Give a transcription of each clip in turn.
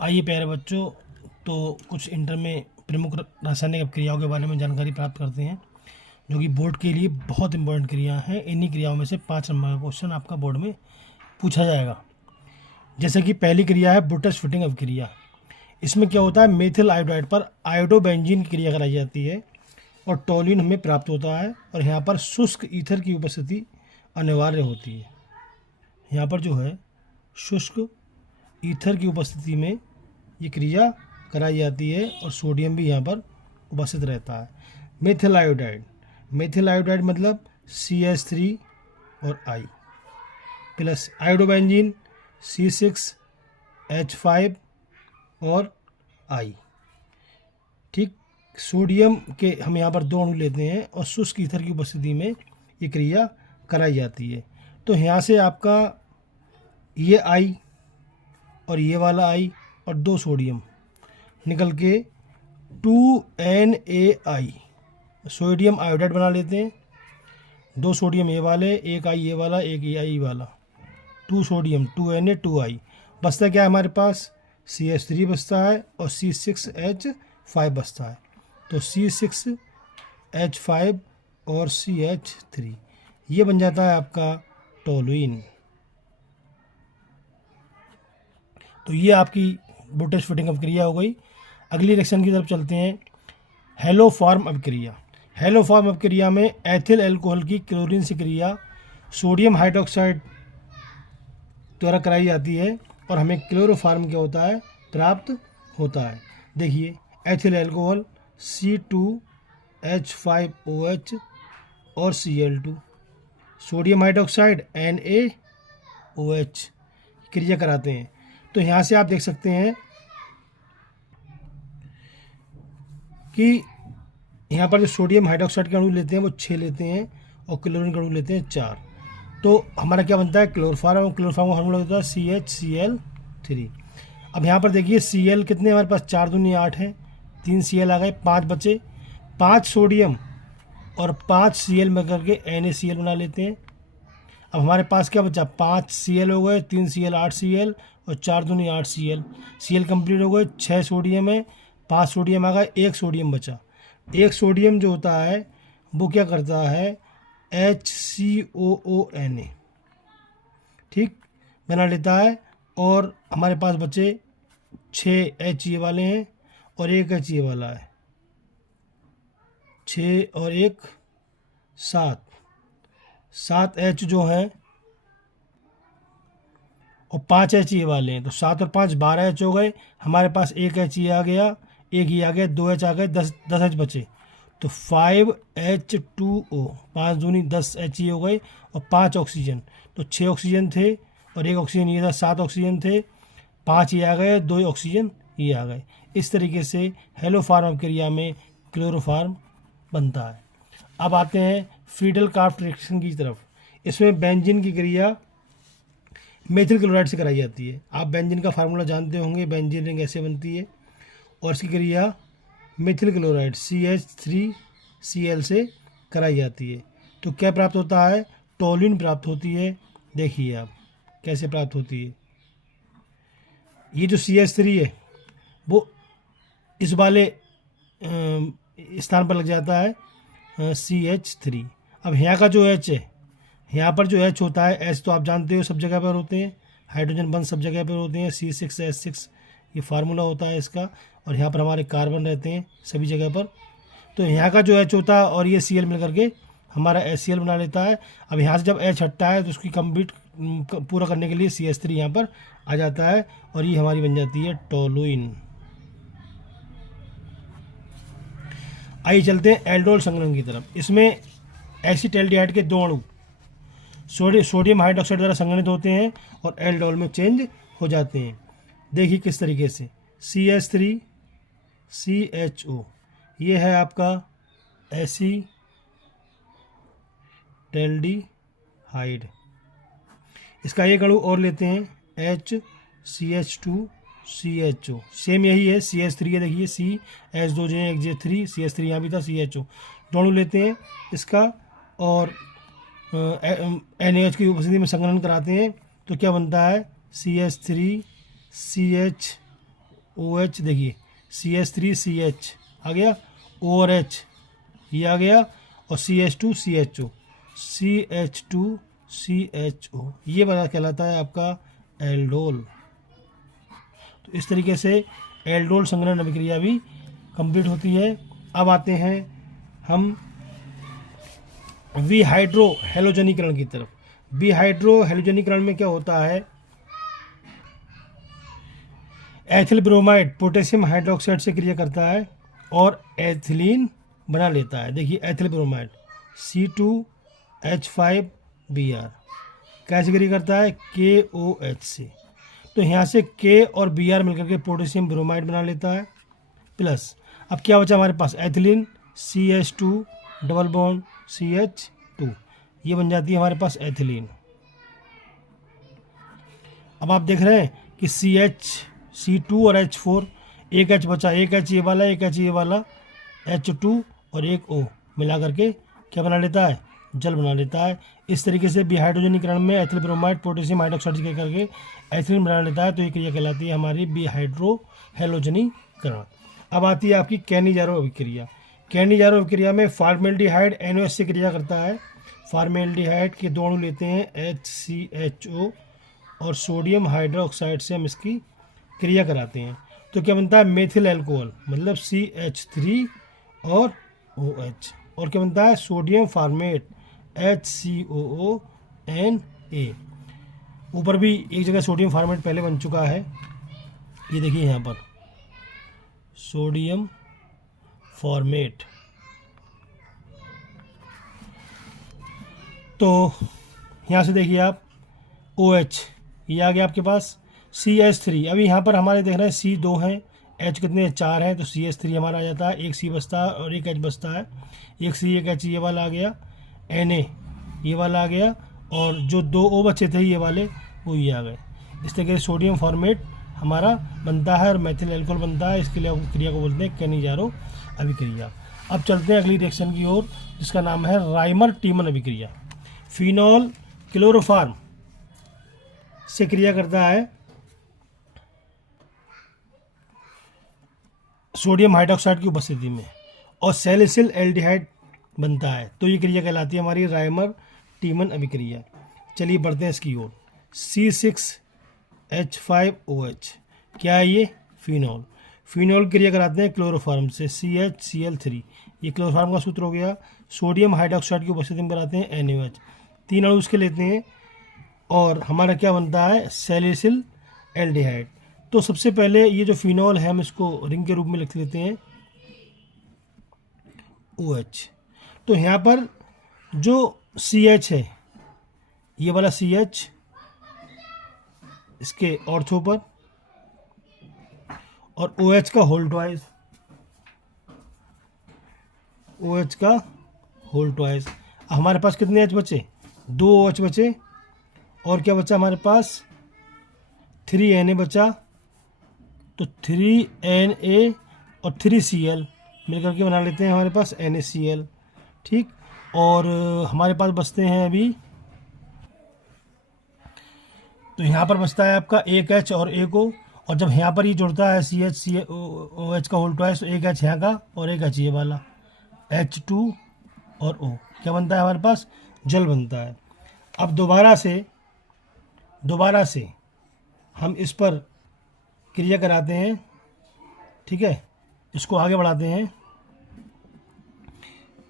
आइए प्यारे बच्चों, तो कुछ इंटर में प्रमुख रासायनिक अपक्रियाओं के बारे में जानकारी प्राप्त करते हैं, जो कि बोर्ड के लिए बहुत इंपॉर्टेंट क्रिया हैं। इन्हीं क्रियाओं में से 5 नंबर का क्वेश्चन आपका बोर्ड में पूछा जाएगा। जैसे कि पहली क्रिया है ब्रुटस फिटिंग अपक्रिया। इसमें क्या होता है, मेथिल आयोडाइड पर आयोडोबेंजीन की क्रिया कराई जाती है और टोलिन हमें प्राप्त होता है, और यहाँ पर शुष्क ईथर की उपस्थिति अनिवार्य होती है। यहाँ पर जो है शुष्क ईथर की उपस्थिति में ये क्रिया कराई जाती है और सोडियम भी यहाँ पर उपस्थित रहता है। मेथिल आयोडाइड मतलब CH3 और I प्लस आयोडोबेंजीन C6H5 और I। ठीक, सोडियम के हम यहाँ पर 2 अणु लेते हैं और शुष्क ईथर की उपस्थिति में ये क्रिया कराई जाती है। तो यहाँ से आपका ये I और ये वाला I और 2 सोडियम निकल के 2NaI सोडियम आयोडाइड बना लेते हैं। 2 सोडियम ये वाले, एक I ये वाला, एक ये I वाला, 2 सोडियम 2Na2I। बचता क्या है हमारे पास, CH3 बचता है और C6H5 बचता है। तो C6H5 और CH3 ये बन जाता है आपका टोलुइन। तो ये आपकी ब्रुटस फिटिंग अपक्रिया हो गई। अगली रिएक्शन की तरफ चलते हैं, हेलोफॉर्म अपक्रिया। हेलोफॉर्म अपक्रिया में एथिल अल्कोहल की क्लोरीन से क्रिया सोडियम हाइड्रोक्साइड द्वारा कराई जाती है और हमें क्लोरोफॉर्म क्या होता है, प्राप्त होता है। देखिए, एथिल अल्कोहल C2H5OH और Cl2, सोडियम हाइड्रोक्साइड NaOH क्रिया कराते हैं। तो यहाँ से आप देख सकते हैं कि यहाँ पर जो सोडियम हाइड्रोक्साइड के अणु लेते हैं वो 6 लेते हैं और क्लोरीन के अणु लेते हैं 4। तो हमारा क्या बनता है, क्लोरोफॉर्म, और क्लोरोफॉर्म का फार्मूला होता है CHCl3। अब यहाँ पर देखिए Cl कितने हमारे पास, 4 दूनी 8 है, 3 Cl आ गए, 5 बचे, 5 सोडियम और 5 Cl में करके NaCl बना लेते हैं। अब हमारे पास क्या बचा, 5 Cl हो गए, 3 Cl 8 Cl और 4 दूनी 8 Cl कंप्लीट हो गए। 6 सोडियम है, 5 सोडियम आ गए, 1 सोडियम बचा। 1 सोडियम जो होता है वो क्या करता है, HCOONA ठीक बना लेता है। और हमारे पास बचे 6 H ये वाले हैं और 1 H ये वाला है, 6 और 1 7 H जो है और 5 H ये वाले हैं। तो 7 और 5 12 H हो गए। हमारे पास 1 H ये आ गया, 1 ये आ गया, 2 H आ गए, 10 H बचे। तो 5H2O, 5 दूनी 10 H ये हो गए और 5 ऑक्सीजन। तो 6 ऑक्सीजन थे और 1 ऑक्सीजन ये था, 7 ऑक्सीजन थे, 5 ये आ गए, 2 ऑक्सीजन ये आ गए। इस तरीके से हेलोफॉर्म क्रिया में क्लोरोफॉर्म बनता है। अब आते हैं फ्रीडल क्राफ्ट रिएक्शन की तरफ। इसमें बेंजीन की क्रिया मेथिल क्लोराइड से कराई जाती है। आप बेंजीन का फार्मूला जानते होंगे, बेंजीन रिंग ऐसे बनती है और इसकी क्रिया मेथिल क्लोराइड CH3Cl से कराई जाती है। तो क्या प्राप्त होता है, टोलिन प्राप्त होती है। देखिए आप कैसे प्राप्त होती है। ये जो CH3 है वो इस वाले स्थान पर लग जाता है CH3। अब यहाँ का जो H है, यहाँ पर जो H होता है, H तो आप जानते हो सब जगह पर होते हैं, हाइड्रोजन बंद सब जगह पर होते हैं, C6H6 ये फार्मूला होता है इसका। और यहाँ पर हमारे कार्बन रहते हैं सभी जगह पर। तो यहाँ का जो H होता है और ये Cl मिल करके हमारा HCl बना लेता है। अब यहाँ से जब H हटता है तो उसकी कंप्लीट पूरा करने के लिए CH3 यहाँ पर आ जाता है और ये हमारी बन जाती है टोलुइन। आइए चलते हैं एल्डोल संघनन की तरफ। इसमें एसिटाल्डिहाइड के 2 अणु सोडियम हाइड्रोक्साइड द्वारा संघनित होते हैं और एल्डोल में चेंज हो जाते हैं। देखिए किस तरीके से, CH3CHO ये है आपका एसिटाल्डिहाइड। इसका एक अणु और लेते हैं HCH2CHO, सेम यही है, CH3 है, देखिए CH2J1J3 CH3 यहाँ भी था, CHO दोनों लेते हैं इसका और NaOH की उपस्थिति में संघनन कराते हैं। तो क्या बनता है, CH3CH OH, देखिए CH3CH आ गया, O और H ये आ गया, और CH2CHO, CH2CHO ये बना कहलाता है आपका एल्डोल। तो इस तरीके से एल्डोल संग्रहण अभिक्रिया भी कंप्लीट होती है। अब आते हैं हम विहाइड्रो हैलोजनीकरण की तरफ। विहाइड्रो हैलोजनीकरण में क्या होता है, एथिल ब्रोमाइड पोटेशियम हाइड्रोक्साइड से क्रिया करता है और एथिलीन बना लेता है। देखिए एथिल ब्रोमाइड C2H5Br कैसे क्रिया करता है, KOH से। तो यहाँ से K और Br मिलकर के पोटेशियम ब्रोमाइड बना लेता है। प्लस अब क्या बचा हमारे पास, ethylene CH2 double bond CH2, ये बन जाती है हमारे पास एथिलीन। अब आप देख रहे हैं कि C2 और H4, एक H बचा, एक H ये वाला, एक H ये वाला, H2 और एक O मिला करके क्या बना लेता है, जल बना लेता है। इस तरीके से विहाइड्रोजनीकरण में एथिल ब्रोमाइड पोटेशियम हाइड्रोक्साइड के करके एथिलीन बना लेता है। तो ये क्रिया कहलाती है हमारी विहाइड्रो हैलोजनीकरण। अब आती है आपकी कैनिजारो अभिक्रिया। कैनिजारो अभिक्रिया में फॉर्मेल्डिहाइड NOH से क्रिया करता है। फॉर्मेल्डिहाइड के दो अणु लेते हैं HCHO और सोडियम हाइड्रोक्साइड से हम इसकी क्रिया कराते हैं। तो क्या बनता है, मेथिल एल्कोहल, मतलब CH3 और OH, और क्या बनता है, सोडियम फॉर्मेट HCOONA। ऊपर भी एक जगह सोडियम फॉर्मेट पहले बन चुका है, ये देखिए यहाँ पर सोडियम फॉर्मेट। तो यहाँ से देखिए आप OH ये आ गया आपके पास, CH3। अभी यहाँ पर हमारे देख रहे हैं C 2 हैं, H कितने 4 हैं, तो CH3 हमारा आ जाता है, एक C बचता है और एक H बचता है, एक C एक H ये वाला आ गया, Na ये वाला आ गया, और जो 2 O बचे थे ये वाले वो ये आ गए। इस तरीके से सोडियम फॉर्मेट हमारा बनता है और मेथिल एल्कोहल बनता है। इसके लिए क्रिया को बोलते हैं कैनिजारो अभिक्रिया। अब चलते हैं अगली रिएक्शन की ओर, जिसका नाम है राइमर टीमन अभिक्रिया। फिनॉल क्लोरोफॉर्म से क्रिया करता है सोडियम हाइड्रोक्साइड की उपस्थिति में, और सैलिसिल एल्डिहाइड बनता है। तो ये क्रिया कहलाती है हमारी राइमर टीमन अभिक्रिया। चलिए बढ़ते हैं इसकी ओर। C6H5OH क्या है ये, फिनॉल। फिनॉल क्रिया कराते हैं क्लोरोफॉर्म से, CHCl3, ये क्लोरोफॉर्म का सूत्र हो गया। सोडियम हाइड्रोक्साइड की उपस्थिति में बनाते हैं NaOH, 3 अणु उसके लेते हैं, और हमारा क्या बनता है, सैलिसिल एल्डिहाइड। तो सबसे पहले ये जो फिनॉल है हम इसको रिंग के रूप में लिख लेते हैं OH। तो यहाँ पर जो CH है, ये वाला CH इसके ऑर्थो पर, और OH का होल ट्वाइस, OH का होल ट्वाइस। हमारे पास कितने H बचे, 2 OH बचे, और क्या बचा हमारे पास, 3 Na बचा। तो 3 Na और 3 Cl मिलकर के बना लेते हैं हमारे पास NaCl, ठीक। और हमारे पास बचते हैं अभी, तो यहाँ पर बचता है आपका एक H और एक O, और जब यहाँ पर ये जुड़ता है CHOH का होल ट्वाइस, तो एक H यहाँ का और एक H ये वाला, H2 और O, क्या बनता है हमारे पास, जल बनता है। अब दोबारा से हम इस पर क्रिया कराते हैं, ठीक है, इसको आगे बढ़ाते हैं।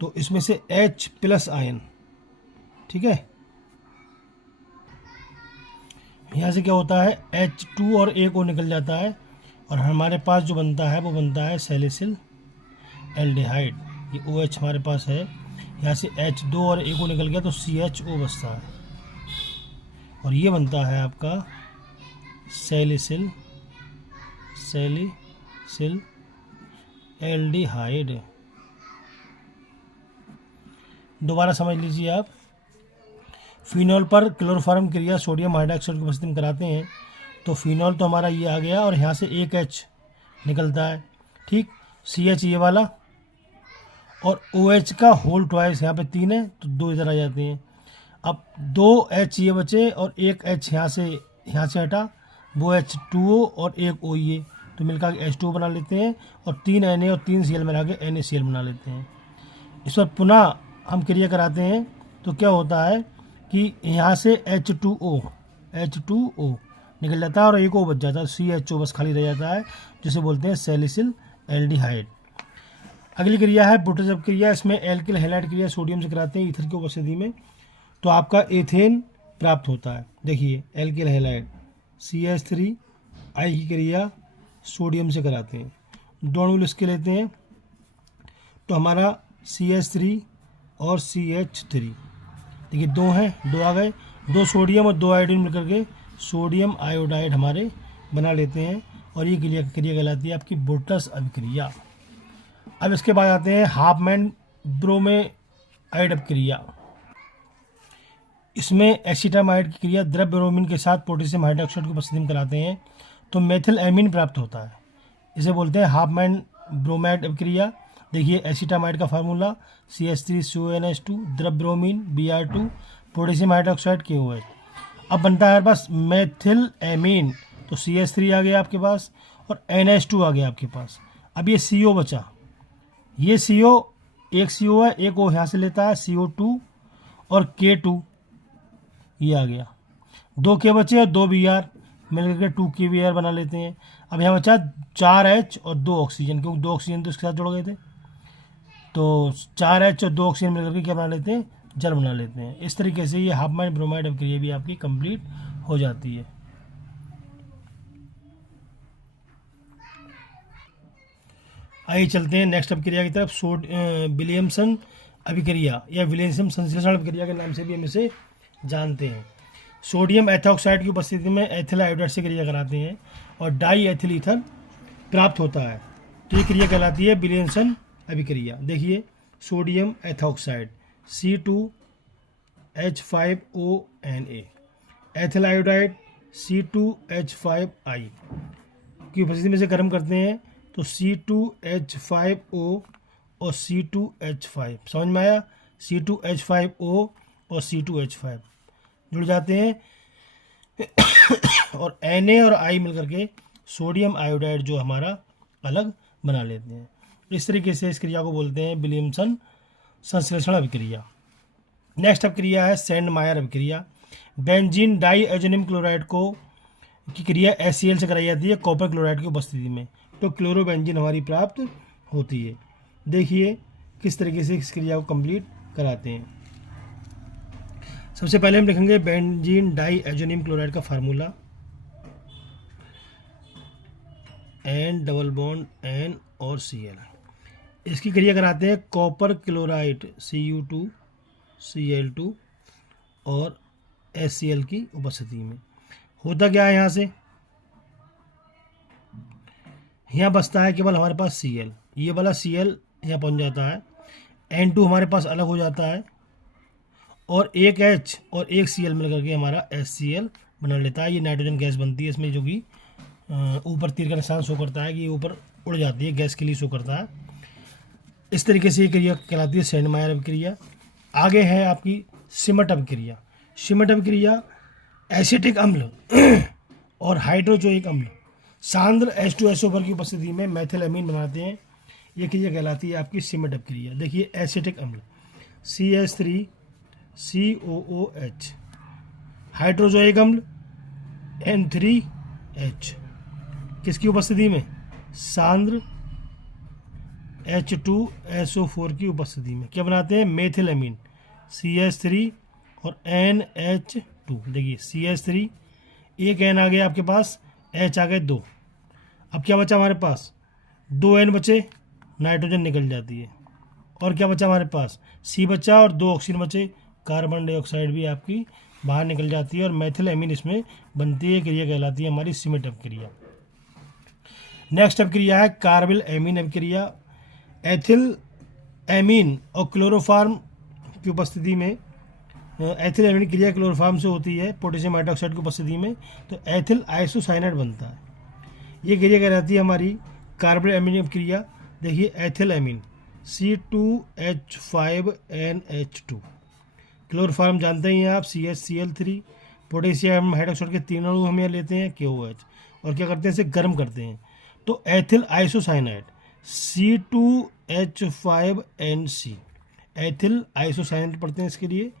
तो इसमें से H प्लस आयन, ठीक है, यहाँ से क्या होता है, H2 और एक O निकल जाता है, और हमारे पास जो बनता है वो बनता है सैलिसिल एल्डिहाइड। ये OH हमारे पास है, यहाँ से H2 और एक O निकल गया तो CHO बचता है, और ये बनता है आपका सैलिसिल एल्डिहाइड। दोबारा समझ लीजिए आप, फिनॉल पर क्लोरोफॉर्म क्रिया सोडियम हाइड्रोक्साइड की उपस्थिति में कराते हैं, तो फिनॉल तो हमारा ये आ गया, और यहाँ से एक H निकलता है, ठीक, CH ये वाला, और OH का होल ट्वाइस, यहाँ पे 3 है तो 2 इधर आ जाते हैं। अब 2 H ये बचे और एक H यहाँ से हटा, वो H2O और एक O ये, तो मिलकर H2O बना लेते हैं, और 3 Na और 3 Cl मिला के NaCl बना लेते हैं। इस पर पुनः हम क्रिया कराते हैं तो क्या होता है कि यहाँ से H2O निकल जाता है और एक O बच जाता है, CHO बस खाली रह जाता है, जिसे बोलते हैं सैलिसिल एल्डिहाइड। अगली क्रिया है बुटरजब क्रिया। इसमें एल्किल हैलाइड क्रिया सोडियम से कराते हैं ईथर की उपस्थिति में, तो आपका एथेन प्राप्त होता है। देखिए एल्किल हैलाइड CH3 आई की क्रिया सोडियम से कराते हैं, दो अणु इसके लेते हैं तो हमारा CH3 और CH3, देखिए दो हैं, दो आ गए, दो सोडियम और दो आयोडीन मिलकर के सोडियम आयोडाइड हमारे बना लेते हैं, और ये क्रिया कहलाती है आपकी बुटस अभिक्रिया। अब इसके बाद आते हैं हाफमैन ब्रोमाइड अभिक्रिया। इसमें एसिटामाइड की क्रिया द्रव्य ब्रोमीन के साथ पोटेशियम हाइड्रोक्साइड की उपस्थिति में कराते हैं तो मेथिल एमीन प्राप्त होता है, इसे बोलते हैं हाफमैन ब्रोमाइड अभिक्रिया। देखिए एसिटामाइड का फार्मूला CH3CONH2 द्रव्य bromine Br2 potassium hydroxide KOH। अब बनता है बस मेथिल एमीन, तो CH3 आ गया आपके पास और NH2 आ गया आपके पास। अब ये CO बचा, ये CO एक CO है, एक O यहाँ से लेता है CO2 और K2 ये आ गया, दो K बचे और दो Br मिलकर के 2KBr बना लेते हैं। अब यहाँ बचा 4H और 2 ऑक्सीजन, क्योंकि 2 ऑक्सीजन तो इसके साथ जुड़ गए थे, तो 4H और 2 ऑक्सीजन मिलकर के क्या बना लेते हैं, जल बना लेते हैं। इस तरीके से ये हाफमैन ब्रोमाइड अभिक्रिया भी आपकी कंप्लीट हो जाती है। आइए चलते हैं नेक्स्ट अभिक्रिया की तरफ, विलियमसन अभिक्रिया या विलियमसन संश्लेषण अभिक्रिया के नाम से भी हम इसे जानते हैं। सोडियम एथॉक्साइड की उपस्थिति में एथिल आयोडाइड से क्रिया कराते हैं और डाई एथिल ईथर प्राप्त होता है, तो ये क्रिया कहलाती है विलियमसन अभिक्रिया। देखिए sodium ethoxide C2H5ONa, ethyl iodide C2H5I की उपस्थिति में से गर्म करते हैं तो C2H5O और C2H5, समझ में आया, C2H5O और C2H5 जुड़ जाते हैं और Na और I मिलकर के सोडियम आयोडाइड जो हमारा अलग बना लेते हैं। इस तरीके से इस क्रिया को बोलते हैं विलियमसन संश्लेषण अभिक्रिया। नेक्स्ट अभिक्रिया है सैंडमायर अभिक्रिया। बेंजीन डाई एजोनियम क्लोराइड को की क्रिया HCl से कराई जाती है कॉपर क्लोराइड की उपस्थिति में, तो क्लोरोबेंजीन हमारी प्राप्त होती है। देखिए किस तरीके से इस क्रिया को कंप्लीट कराते हैं। सबसे पहले हम लिखेंगे बेंजीन डाई एजोनियम क्लोराइड का formula, N double bond N और Cl। इसकी क्रिया कराते हैं कॉपर क्लोराइड Cu2Cl2 और HCl की उपस्थिति में। होता क्या है, यहाँ से यहाँ बचता है केवल हमारे पास Cl, ये वाला Cl यहाँ पहुँच जाता है, N2 हमारे पास अलग हो जाता है और एक H और एक Cl मिलकर के हमारा HCl बना लेता है। ये नाइट्रोजन गैस बनती है इसमें, जो कि ऊपर तीर का निशान शो करता है कि ये ऊपर उड़ जाती है, गैस के लिए शो करता है। इस तरीके से ये क्रिया कहलाती है सैंडमायर अभिक्रिया। आगे है आपकी सिमट अभिक्रिया। सिमट अभिक्रिया एसिटिक अम्ल और हाइड्रोजोइक अम्ल सांद्र H2SO4 की उपस्थिति में मैथिल एमीन बनाते हैं, ये क्रिया कहलाती है आपकी सिमट अभिक्रिया। देखिए एसिटिक अम्ल CH3COOH, हाइड्रोजोइक अम्ल N3H, किसकी उपस्थिति में, सांद्र H2SO4 की उपस्थिति में क्या बनाते हैं, मेथिल एमीन CH3 और NH2। देखिए CH3 एक N आ गया आपके पास, H आ गए 2, अब क्या बचा हमारे पास, 2 N बचे, नाइट्रोजन निकल जाती है, और क्या बचा हमारे पास, C बचा और 2 ऑक्सीजन बचे, कार्बन डाइऑक्साइड भी आपकी बाहर निकल जाती है और मैथिल एमीन इसमें बनती है। क्रिया कहलाती है हमारी सिमट अभिक्रिया। नेक्स्ट अभिक्रिया है कार्बिल एमीन अभिक्रिया। एथिल एमीन और क्लोरोफार्म की उपस्थिति में, एथिल एमीन क्रिया क्लोरोफार्म से होती है पोटेशियम हाइड्रोक्साइड की उपस्थिति में, तो एथिल आइसोसाइनाइड बनता है। ये क्रिया कहलाती है हमारी कार्बिल एमीन अभिक्रिया। देखिए एथिल एमीन C2H5NH2, क्लोरोफार्म जानते ही हैं आप CHCl3, पोटेशियम हाइड्रोक्साइड के 3 अणु हम यहाँ लेते हैं KOH, और क्या करते हैं, इसे गर्म करते हैं, तो ethyl isocyanide C2H5NC, ethyl isocyanide पढ़ते हैं इसके लिए।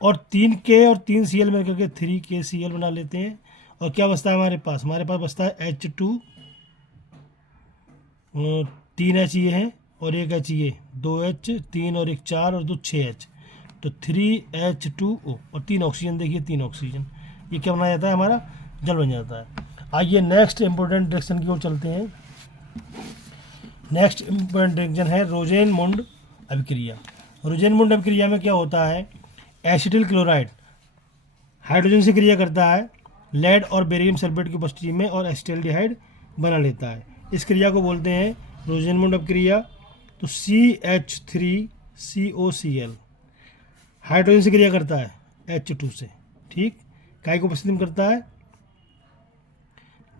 और 3K और 3Cl मिलकर के 3KCl बना लेते हैं। और क्या बचता है हमारे पास बचता है H2, 3H ये है और एक H ये, 2H, 3 और 1 4 और 2 6H, तो 3H2O और 3 ऑक्सीजन। देखिए 3 ऑक्सीजन, ये क्या बना जाता है हमारा, जल बन जाता है। आइए नेक्स्ट इंपॉर्टेंट रिएक्शन की ओर चलते हैं। नेक्स्ट इंपॉर्टेंट रिएक्शन है रोजेनमुंड अभिक्रिया। रोजेनमुंड अभिक्रिया में क्या होता है, एसिटिल क्लोराइड हाइड्रोजन से क्रिया करता है लेड और बेरियम सल्फेट की उपस्थिति में और एसिटाल्डिहाइड बना लेता है। इस क्रिया को बोलते हैं रोजेनमुंड अभिक्रिया। तो CH3COCl हाइड्रोजन से क्रिया करता है H2 से, ठीक, काय को उपस्थिति में करता है,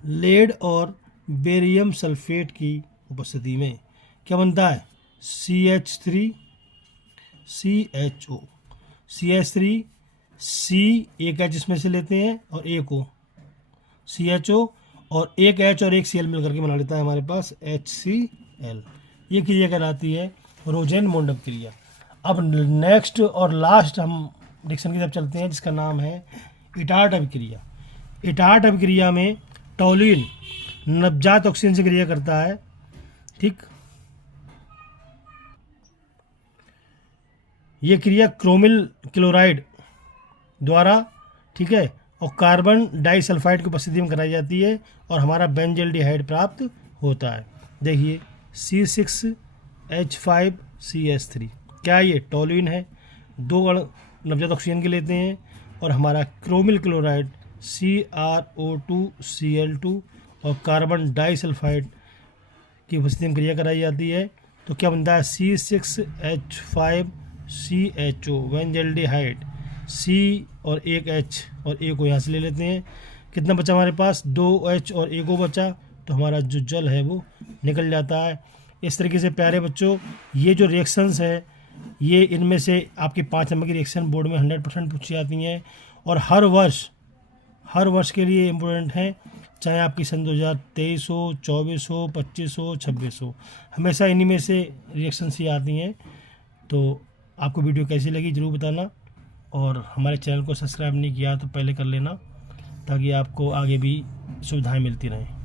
लेड और बेरियम सल्फेट की उपस्थिति में। क्या बनता है, CH3CHO, CH3 C एक H इसमें से लेते हैं और एक O CHO, और एक H और एक Cl मिलकर के बना लेता है हमारे पास HCl। ये क्रिया कहलाती है रोजेनमुंड अभिक्रिया। अब नेक्स्ट और लास्ट हम रिएक्शन की तरफ चलते हैं, जिसका नाम है इटार्ट अभिक्रिया। इटार्ट अभिक्रिया में टॉल्यूइन नवजात ऑक्सीजन से क्रिया करता है, ठीक। ये क्रिया क्रोमिल क्लोराइड द्वारा, ठीक है, और कार्बन डाइसल्फाइड की उपस्थिति में कराई जाती है और हमारा बेंजल्डिहाइड प्राप्त होता है। देखिए C6H5CH3, क्या ये टॉल्यूइन है, 2 अणु नवजात ऑक्सीजन के लेते हैं, और हमारा क्रोमिल क्लोराइड CrO2Cl2 और कार्बन डाइसल्फाइड की उपस्थिति में क्रिया कराई जाती है। तो क्या बनता है, C6H5CHO बेंजल्डिहाइड, C और एक H और एक को यहाँ से ले लेते हैं। कितना बचा हमारे पास, 2H और एक O बचा, तो हमारा जो जल है वो निकल जाता है। इस तरीके से प्यारे बच्चों, ये जो रिएक्शंस है, ये इनमें से आपकी 5 नंबर की रिएक्शन बोर्ड में 100% पूछी जाती हैं और हर वर्ष के लिए इम्पोर्टेंट हैं, चाहे आपकी सन 2023 हो, 24 हो, 25 हो, 26 हो, हमेशा इन्हीं में से रिएक्शंस ही आती हैं। तो आपको वीडियो कैसी लगी ज़रूर बताना, और हमारे चैनल को सब्सक्राइब नहीं किया तो पहले कर लेना, ताकि आपको आगे भी सुविधाएं मिलती रहें।